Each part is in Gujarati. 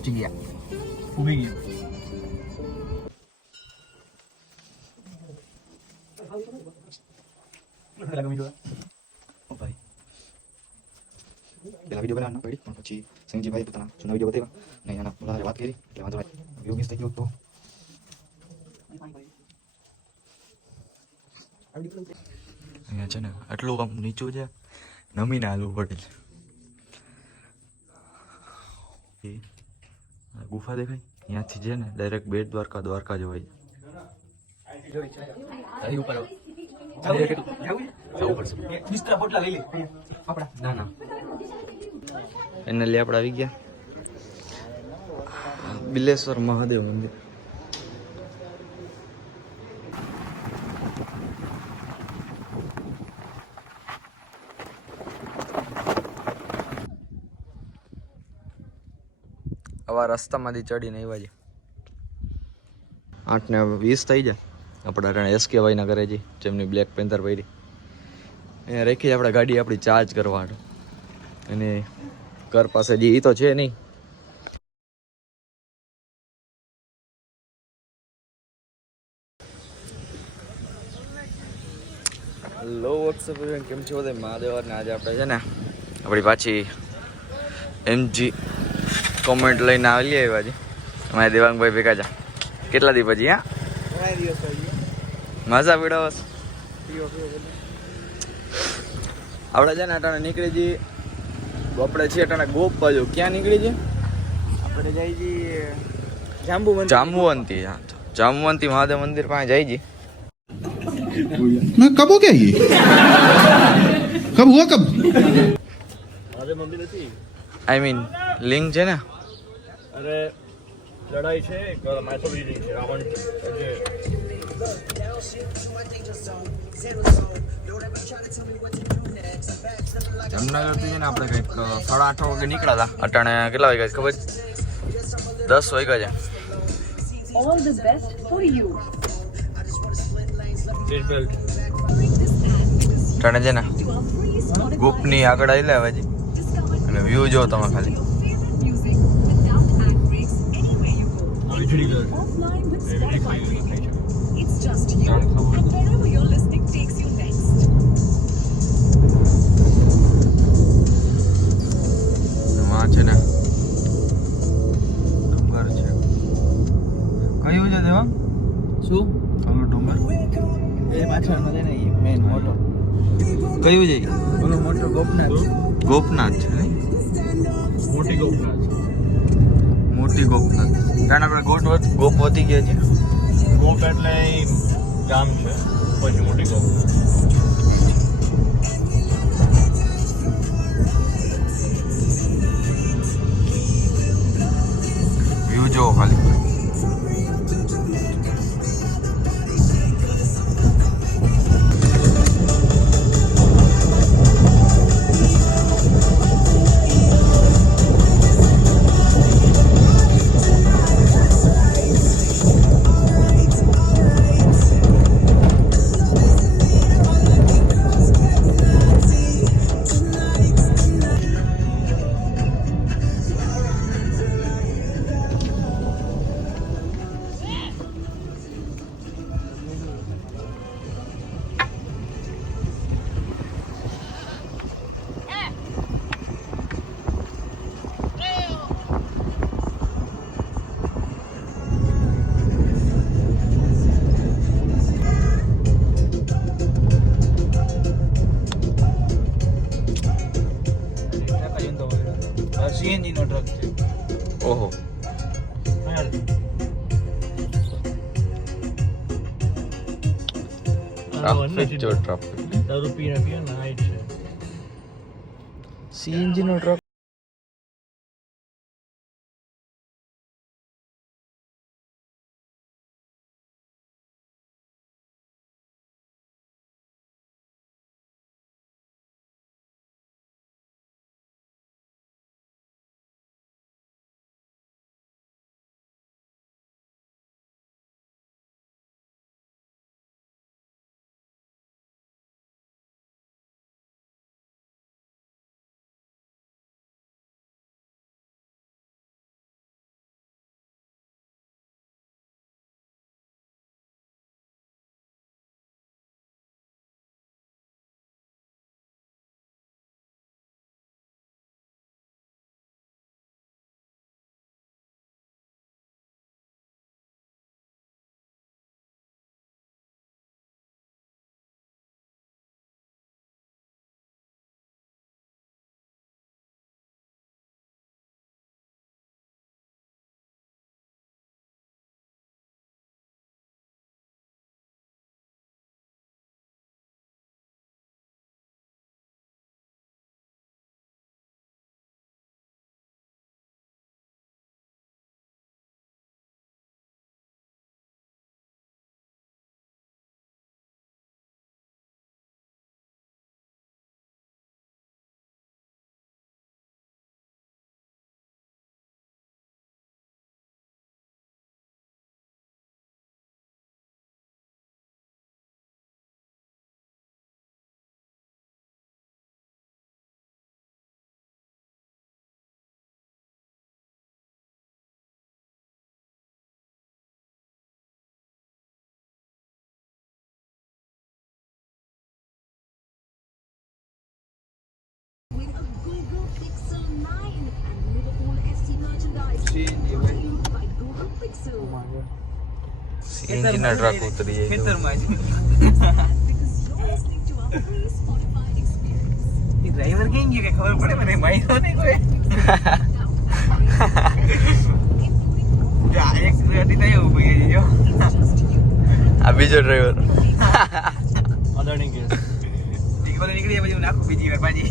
પહોંચી ગયા. ઉભી ગઈ. ભાઈ પેલા વિડીયો બનાવવાનો પડી પણ પછી સિંહજીભાઈ પોતાના જૂના વિડીયો બતાવ્યા ને એના બોલાવે વાત કરી એટલે વાંધો નહીં વ્યૂ મિસ થઈ ગયું તો અહીંયા છે ને આટલું આમ નીચું છે નમીને હાલવું પડે છે. ગુફા દેખાય અહીંયાથી છે ને ડાયરેક્ટ બેટ દ્વારકા જવાય. ફાઇનલી આપણે આવી ગયા બિલેશ્વર મહાદેવ મંદિર. આવા રસ્તામાંથી ચડીને આવ્યા છે. 8:20 થઈ જાય. આપણે SK ભાઈના ઘરે જઈ જેમની બ્લેક પેન્થર પહેરી અહીંયા રાખી આપણે ગાડી આપણી ચાર્જ કરવા અને ઘર પાસે જે તો છે નહીં. હેલો વોટ્સઅપ કેમ છો બધા મહાદેવ ને આજે આપણે છે ને આપણી પાછી MG કોમેન્ટ લઈને આવ્યા છે અમારે દેવાંગભાઈ ભેગા છે. કેટલા દી પછી હા મજા પીડાવસ આપણે છે ને અટાણે નીકળી જઈએ આપણે છીએ અટાણે ગોપ બાજુ. ક્યાં નીકળી જઈએ આપણે જઈ જઈએ જામવંતી મહાદેવ મંદિર પાસે જઈ જઈએ. मैं कब हो गया ये कब हुआ कब આઈ મીન લિંક છે ને અરે લડાઈ છે માથોડી છે રાવણ જામનગરથી છે ને આપણે કંઈક 8:30 વાગે નીકળ્યા હતા. અટાણે કેટલા વાગ્યા ખબર 10 વાગ્યા છે. All the best for you. અટાણે છે ને ગોપની આગળ આવી લાવે છે અને વ્યૂ જો તમે ખાલી It's just you and wherever your listening takes you next. માં છે ને ડુંગર છે. કયું છે દેવા શું ઓલો ડુંગર એ પાછળ છે ને મેન મોટો કયું છે ઓલો મોટો ગોપનાથ ગોપનાથ છે નહીં? મોટી ગોપનાથ મોટી ગોપનાથ કારણ આપણે ગોપ વધી ગયા છે. ગોપ એટલે ગામ છે પછી મોટી ગોપનાથ. વ્યૂ જોવો ખાલી. CNG નો ટ્રક છે. ઓહો ટ્રાફિક જો ટ્રાફિક દારૂ પીને નાઈટ છે. CNG નો ટ્રક સીએનજી ના ટ્રક ઉતરી જાય because you're listening to our free Spotify experience. Driver કેમ ગયો કે ખબર પડે મને ભાઈ તો નહીં કોઈ આ એક ગાડી તો એવું ભાઈ જો આ બીજો ડ્રાઈવર અદાણી ગેસ દીકરો નીકળી પછી હું નાખું બીજી વાર પાછી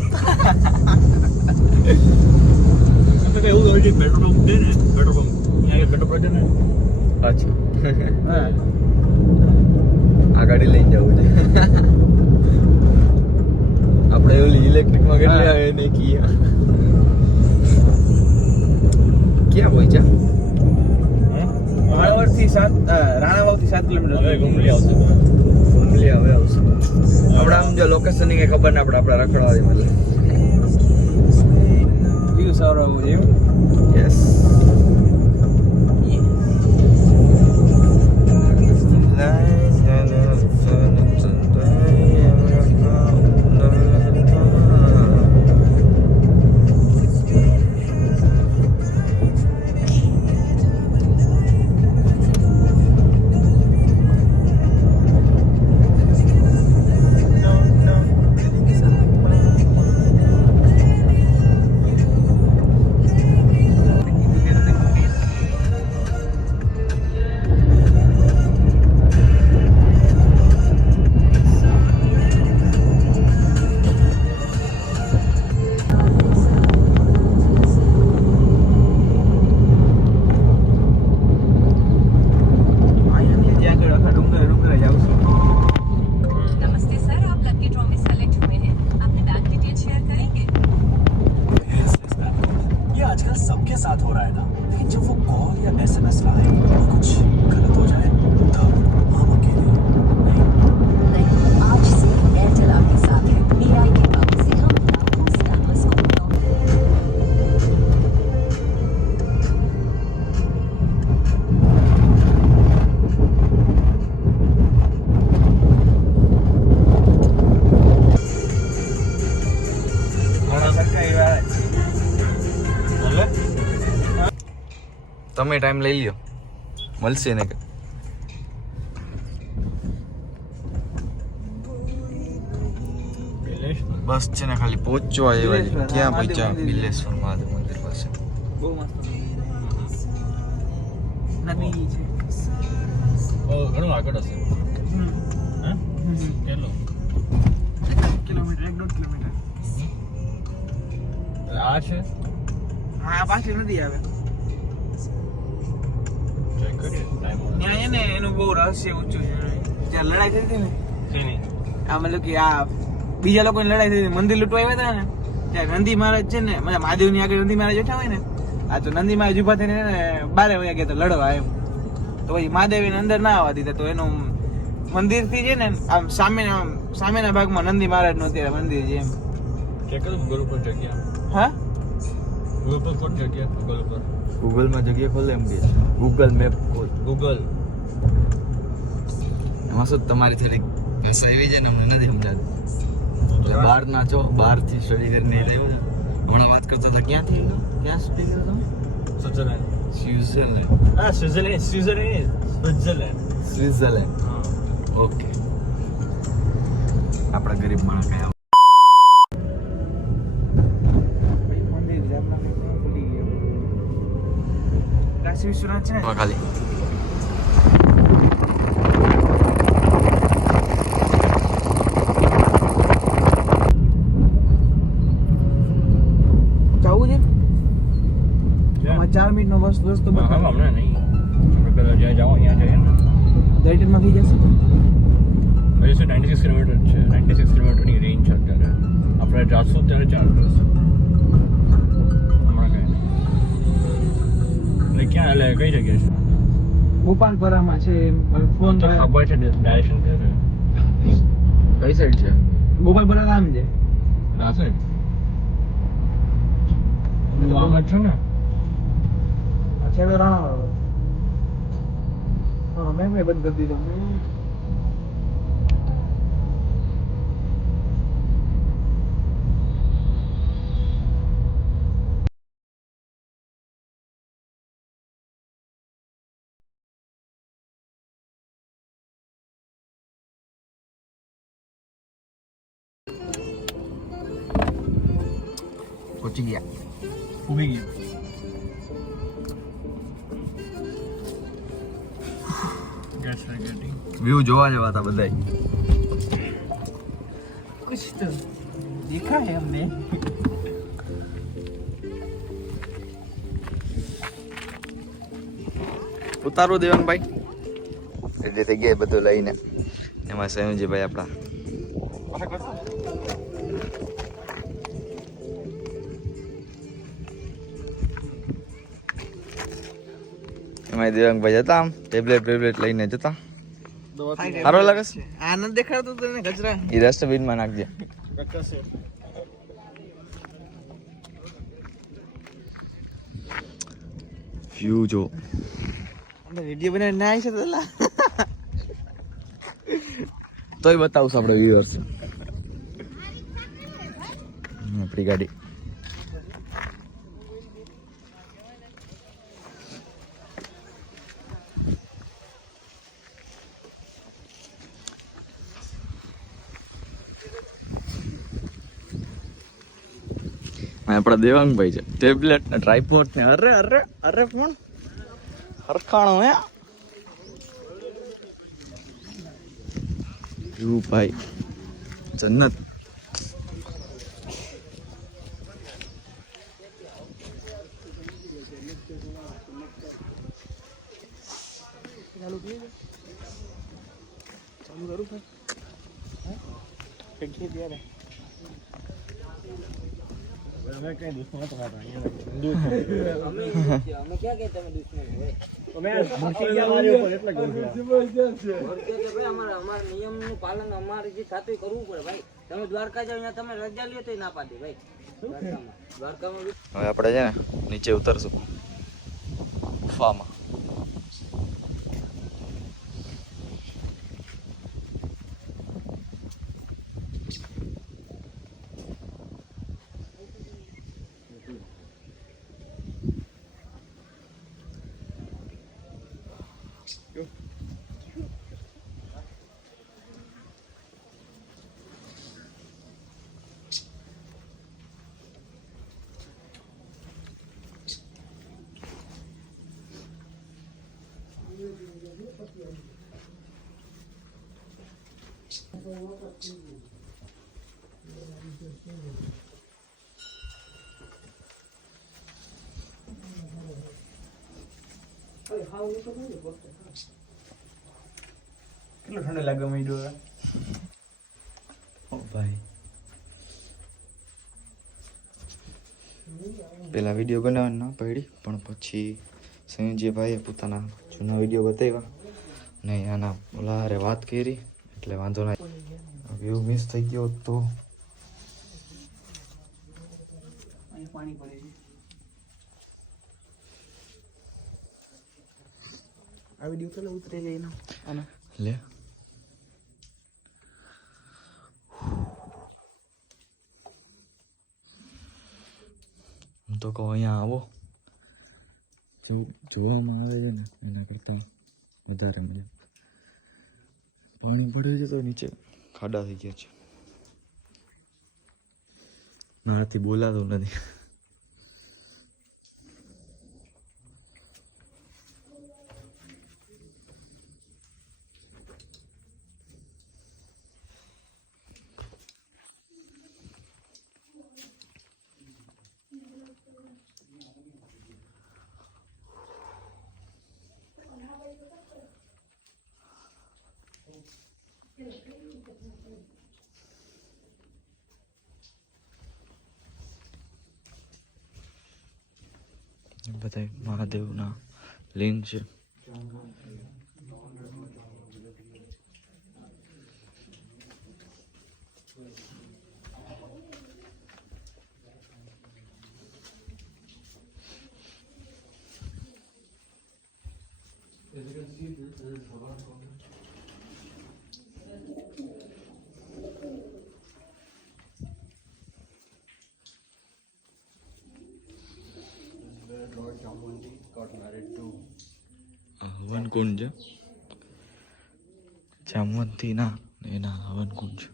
એવું હોય છે પેટ્રોલ પંપ છે ને પેટ્રોલ પંપ અહીંયા પેટ્રોલ પંપ છે ને અચ્છા હા આ ગાડી લઈને જવું છે આપણે ઓલી ઇલેક્ટ્રિક માં કેટલી આવે ને કિયા ક્યાં પહોંચ્યા રાણાવાવથી 7 કિલોમીટર હવે ગુમલી આવશે ફેમિલી હવે આવશે આપણે આમ જો લોકેશન ની કઈ ખબર ના પડે આપણે રખડવા મતલબ વ્યૂ સારો આવું છે એવું યસ नमस्ते सर, आप लकी ड्रॉ में सेलेक्ट हुए हैं। अपने बैंक डिटेल शेयर करेंगे? ये आजकल सबके साथ हो रहा है ना, लेकिन जब वो कॉल या एसएमएस आए और कुछ गलत हो जाए तब हम अकेले नहीं। आज से एयरटेल आपके साथ है। एआई की मदद से हम लाखों स्कैमर्स को ब्लॉक સરકારી વાળા છે એટલે તમે ટાઈમ લઈ લ્યો મળશે ને કે બસ છે ને ખાલી પહોંચવા આવ્યા છે. બિલેશ્વર, ક્યાં હા, પહોંચ્યા મહાદેવ મંદિર. બિલેશ્વર મહાદેવ મંદિર પાસે બહુ મસ્ત નદી છે ઘણું આગળ હશે હમ. હે હમ. કેટલું કિલોમીટર 1.5 કિલોમીટર આ છે હા પાછી નદી આવે ચેક કરીએ ટાઈમ ત્યાં છે ને એનું બહુ રહસ્ય ઊંચું છે જ્યાં લડાઈ થઈ હતી ને સીની આ મતલબ કે આ બીજા લોકોની લડાઈ થઈ હતી મંદિર લૂંટવા આવ્યા હતા ને ત્યારે નંદી મહારાજ છે ને મતલબ મહાદેવની આગળ નંદી મહારાજ બેઠા હોય ને આ તો નંદી મહારાજ ઉભા થઈને ને બારે વયા ગયા હતા લડવા એમ તો પછી મહાદેવ એને અંદર ના આવવા દીધા તો એનું મંદિર થી છે ને આમ સામેના ભાગમાં નંદી મહારાજ નું અત્યારે મંદિર છે એમ ચેક કરો ગૂગલ ઉપર જગ્યા હા ગૂગલ પર કોણ જગ્યા ગૂગલ ઉપર ગૂગલમાં જગ્યા ખોલે એમ કે ગૂગલ મેપ ખોલ ગૂગલ એમાં શું તમારી થોડીક ભાષા એવી છે ને અમને નથી સમજાતી એટલે બહાર ના છો બહારથી સ્ટડી કરીને આવ્યો હમણાં વાત કરતા હતા ક્યાંથી ક્યાં સ્ટડી કરતો સ્વિટ્ઝરલેન્ડ સ્વિટ્ઝરલેન્ડ હા સ્વિટ્ઝરલેન્ડ સ્વિટ્ઝરલેન્ડ હા ઓકે આપણા ગરીબ માણસ કયા મંદિર છે આપણા ભૂલી ગયા કાશી વિશ્વનાથ છે ને ખાલી જવું છે ક્યાં? આમાં 4 મિનિટનો બસ રસ્તો હા બતાવે હમણાં નહીં આપણે પેલા જ્યાં જાઓ ત્યાં જઈએ ને માં થઈ જશે હજી છે 96 કિલોમીટર છે 96 કિલોમીટરની રેન્જ છે અત્યારે આપણે જાશું ત્યારે ચાલુ કરશું હમણાં કાંઈ નહીં એટલે ક્યાં એટલે કઈ જગ્યાએ છે ગોપાલપરામાં છે ફોન તો ખબર છે ડાયરેક્શન કે કઈ સાઈડ છે ગોપાલપરા નામ છે આ સાઈડ વાહન છે ને આ છેડો રાણાવાળો હા મેં બંધ કરી દીધો પહોંચી ગયા. ઉભી ગયો. Guys are getting. વ્યૂ જોવા જેવા હતા બધાય. कुछ तो देखा है हमने. ઉતારો દેવાનભાઈ એટલે થઈ ગયા બધું લઈને. એમાં સંયુજીભાઈ આપણા એમાં દેવાંગભાઈ જતા આમ ટેબ્લેટ લઈને જતા. સારો લાગે છે. આનંદ દેખાડતો તો ને કચરા. એ ડસ્ટબિનમાં નાખજે. વ્યૂ જો વિડીયો બનાવી ના આવી છે તો લા. તોય બતાવશું આપણે વ્યુઅર્સ. આપણી ગાડી આપણા દેવાંગભાઈ છે. ટેબ્લેટ ને ટ્રાયપોડ ને અરે અરે અરે પણ હરખાણો હે યુ ભાઈ જન્નત. અમે કઈ દુશ્મન તો હતા અમે ક્યાં કે તમે દુશ્મન હોય અમે મૂકી ગયા મારી ઉપર એટલે કહું છું. ભાઈ અમારા નિયમનું પાલન અમારે જે થતું એ કરવું પડે ભાઈ. તમે દ્વારકા જાવ ત્યાં તમે રજા લ્યો તો ના પાડે ભાઈ. દ્વારકામાં હવે આપણે છે ને નીચે ઉતરશું ગુફામાં. કેટલો ઠંડો લાગે મીડો. ઓ ભાઈ પેલા વિડીયો બનાવવાની ના પડી પણ પછી સંયુજીભાઈએ પોતાના જૂના વિડીયો બતાવ્યા ને આના ઓલા હારે વાત કરી એટલે વાંધો ના. વ્યૂ મિસ થઈ ગયો તો પાણી પડે છે. આ વિડીયો તો ઉતરે જાય એનો આનો. લે હું તો કહું અહીંયા આવો જો જોવામાં આવે છે ને એના કરતાં વધારે મજા. પાણી પડે છે તો નીચે ખાડા થઈ ગયા છે. મારાથી બોલાતું નથી. બધા મહાદેવના લિંગ છે. હવન કુંડ છે. જામવંતી ના એના હવન કુંડ છે.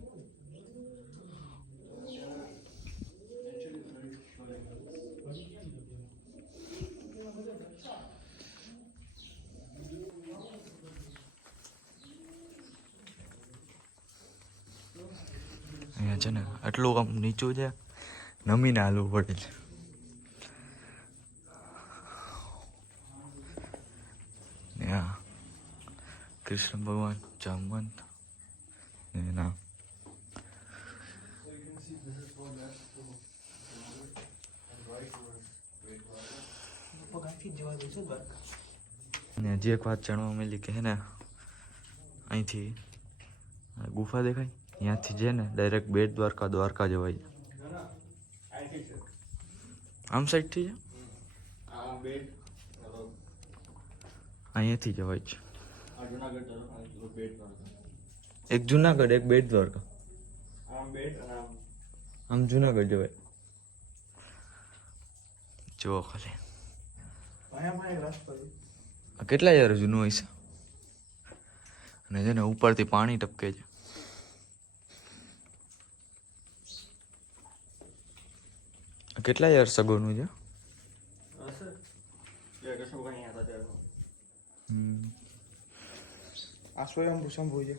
છે ને આટલું આમ નીચું છે, નમીને હાલવું પડે છે. ને આ કૃષ્ણ ભગવાન જામવંત ના ને હજી એક વાત જાણવા મળી કે હે ને અહીંથી ગુફા દેખાય, ત્યાંથી છે ને ડાયરેક્ટ બેટ દ્વારકા જવાય. આમ સાઈડથી છે, અહીંયાથી જવાય છે. એક જુનાગઢ એક બેટ દ્વારકા, આમ જુનાગઢ જવાય. જુઓ ખાલી આ કેટલા યાર જૂનું હોય છે. અને છે ને ઉપરથી પાણી ટપકે છે. આ કેટલા યાર સગોનું છે. આ સ્વયંભૂ શંભુ છે.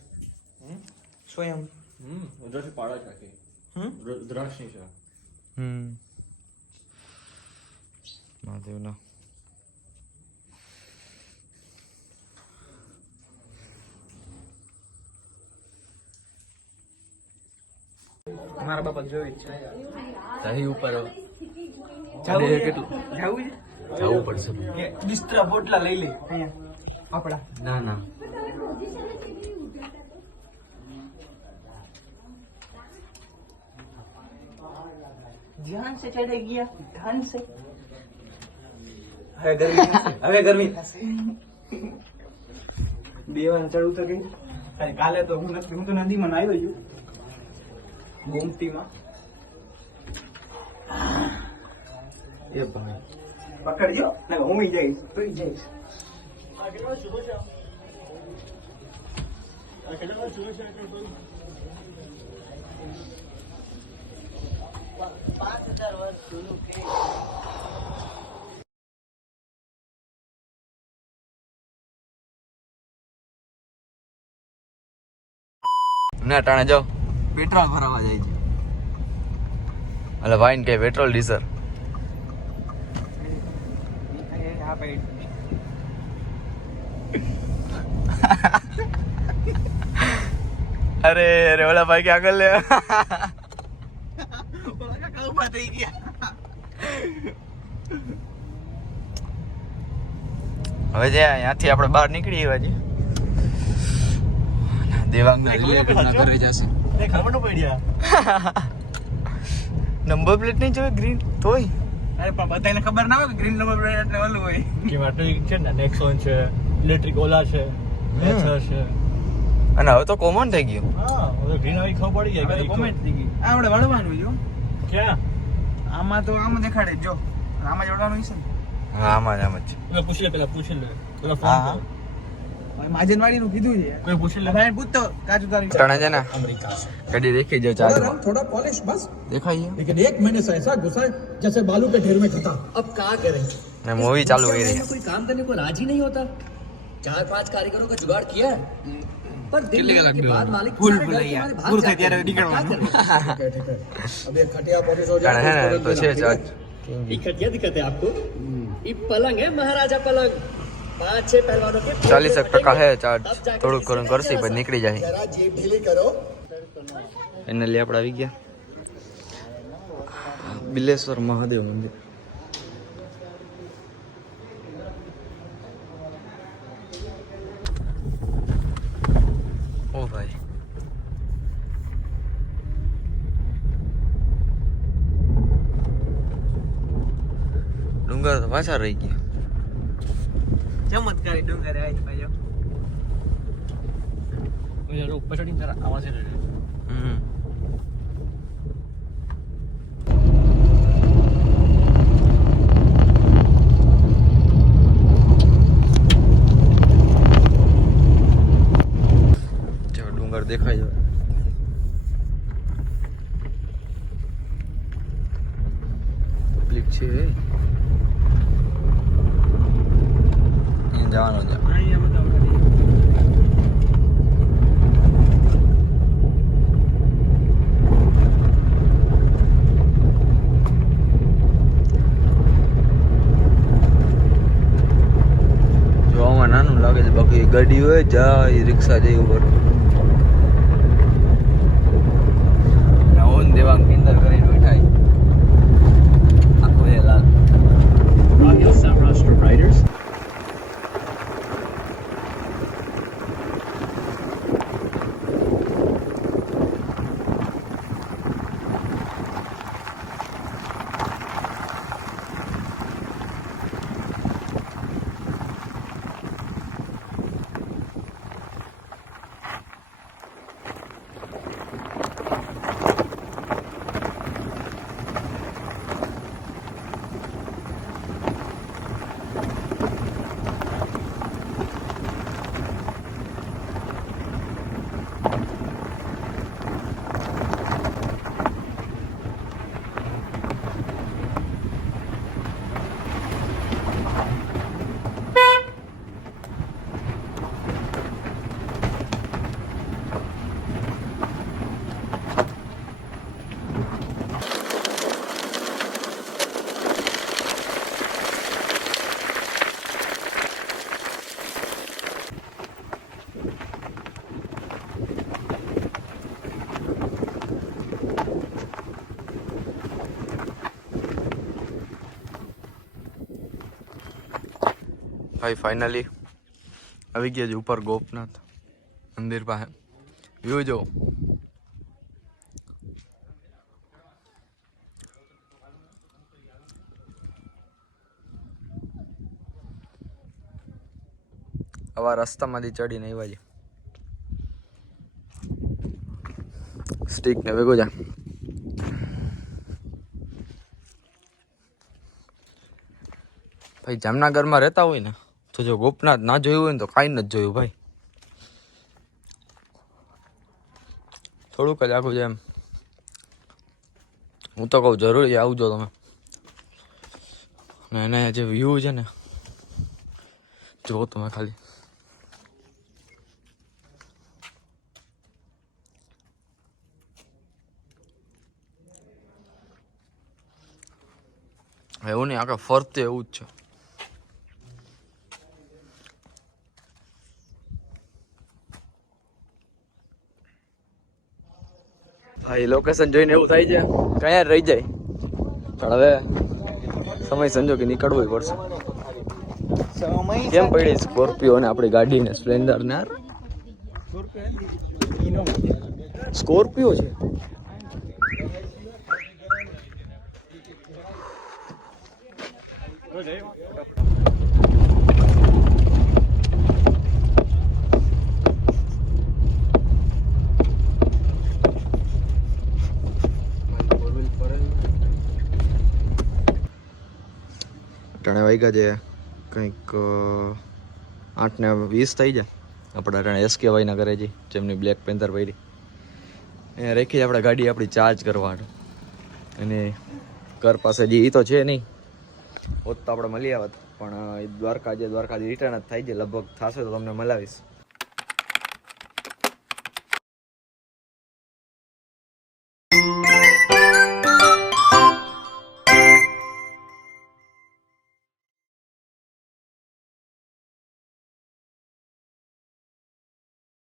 સ્વયં રુદ્રાક્ષ પાડા છે આખી. રુદ્રાક્ષની છે. મહાદેવના મારા બાપા જોઈ છે. અહીં ઉપર જવું કેટલું જવું જવું પડશે. કે બિસ્તરા પોટલા લઈ લે અહીંયા આપડા. ના ના ધ્યાન સે ચડે ગયા, ધ્યાન સે. હવે ગરમી થશે. દેવાન ચડવું તો ગઈ. કાલે તો હું તો નદીમાં નાહ્યો છું, ગોમતીમાં. એ ભાઈ પકડજો ને હું જઈશ, તું જઈશ. ના ટાણે જાઓ. પેટ્રોલ ભરાવા જાય છે. એટલે વાઈન કે પેટ્રોલ ડીઝલ. અરે અરે ઓલા ભાઈ કે આગળ લે. ઉભા થઈ ગયા. હવે જે અહીંયાથી આપણે બહાર નીકળી એવા છે. દેવાંગના રિલેટિવના ઘરે જશે. ખબર ન પડ્યા. નંબર પ્લેટ નહીં જોઈ ગ્રીન તોય. અરે પણ બધાને ખબર ના હોય કે ગ્રીન નંબર પ્લેટ એટલે ઓલું હોય. કે આટલું છે ને નેક્સોન છે, ઇલેક્ટ્રિક ઓલા છે, એથર છે. અને હવે તો કોમન થઈ ગયું. હા હવે ગ્રીન આવી ખબર પડી જાય કે કોમેન્ટ થઈ ગઈ. આપણે વળવાનું જો. ક્યાં? આમાં તો આમ દેખાડે જો. આમાં જોડવાનું છે ને. હા આમાં જ છે. પેલા પૂછી લે, પેલા પૂછી લે. પેલા હા, ફોન હા. માજનવાડી નું કીધું છે. કોઈ પૂછી લે. ભાઈ પૂછતો કાજુ તારી. ટાણે છે ને કડી દેખી જાવ ચાર્જ थोड़ा पॉलिश बस, દેખાય लेकिन 1 महीने से ऐसा घुसा है जैसे बालू के ढेर में खता. अब कहाँ करें? ને મૂવી ચાલુ કરી રહી. कोई काम करने को राजी नहीं होता. 4-5 कारीगरों का जुगाड़ किया है, पर दिन के बाद मालिक फूल सारे घर भुलैया. से हमारे फूल भाग खाई त्यारे जाते हैं। निकलवाना. क्या करें? ठीक है. अब ये खटिया पॉलिश हो ટાણે जाए હે ને તો છે ચાર્જ. ये खटिया दिक्कत है आपको? ये पलंग है महाराजा पलंग. 5-6 पहलवानों के 40% હે ચાર્જ. થોડુંક કરું કરશે પછી નીકળી જાય. जरा जीभ ढीली करो. એને લઈ આપણે આવી ગયા બિલેશ્વર મહાદેવ મંદિર. ઓ ભાઈ ડુંગર તો પાછા રહી ગયા. ચમત્કારી ડુંગર આવી ભાઈઓ. ઉપર ચડીને જરા આમાં છે. હમ ડુંગર દેખાય છે. પબ્લિક છે અહીંયા જવાનું છે. અહીંયા બતાવો. ગાડી હોય જાય રિક્ષા જાય ઉપર ઓન દેવાંગ કિંદર કરીને બેઠા આખો એ લાલ Royal Saurashtra Riders. ભાઈ ફાઇનલી આવી ગયા છે ઉપર ગોપનાથ મંદિર પાસે વ્યૂ જો આવા રસ્તામાંથી ચડીને આવ્યા છે સ્ટીક ને ભેગો જા ભાઈ જામનગરમાં રહેતા હોય ને તો જો ગોપનાથ ના જોયું હોય ને તો કાંઈ નથી જોયું ભાઈ થોડુંક જ આખું છે એમ હું તો કહું જરૂરી આવજો તમે અને એને જે વ્યૂ છે ને જુઓ તમે ખાલી એવું નહીં આખા ફરતે એવું જ છે ભાઈ લોકેશન જોઈને એવું થાય છે કયા રહી જાય પણ હવે સમય સંજોગે નીકળવું પડશે કેમ પડી સ્કોર્પિયો ને આપણી ગાડી ને સ્પ્લેન્ડર ને યાર સ્કોર્પિયો છે અટાણે વાગ્યા છે કંઈક 8:20 થઈ જાય આપણે અટાણે એસકે ભાઈના ઘરે જઈ જેમની બ્લેક પેન્થર પડી અહીંયા રાખી આપણે ગાડી આપણી ચાર્જ કરવા અને ઘર પાસે જે એ તો છે નહીં હોત તો આપણે મળી આવત પણ દ્વારકાથી રિટર્ન જ થાય છે લગભગ થશે તો તમને મળાવીશ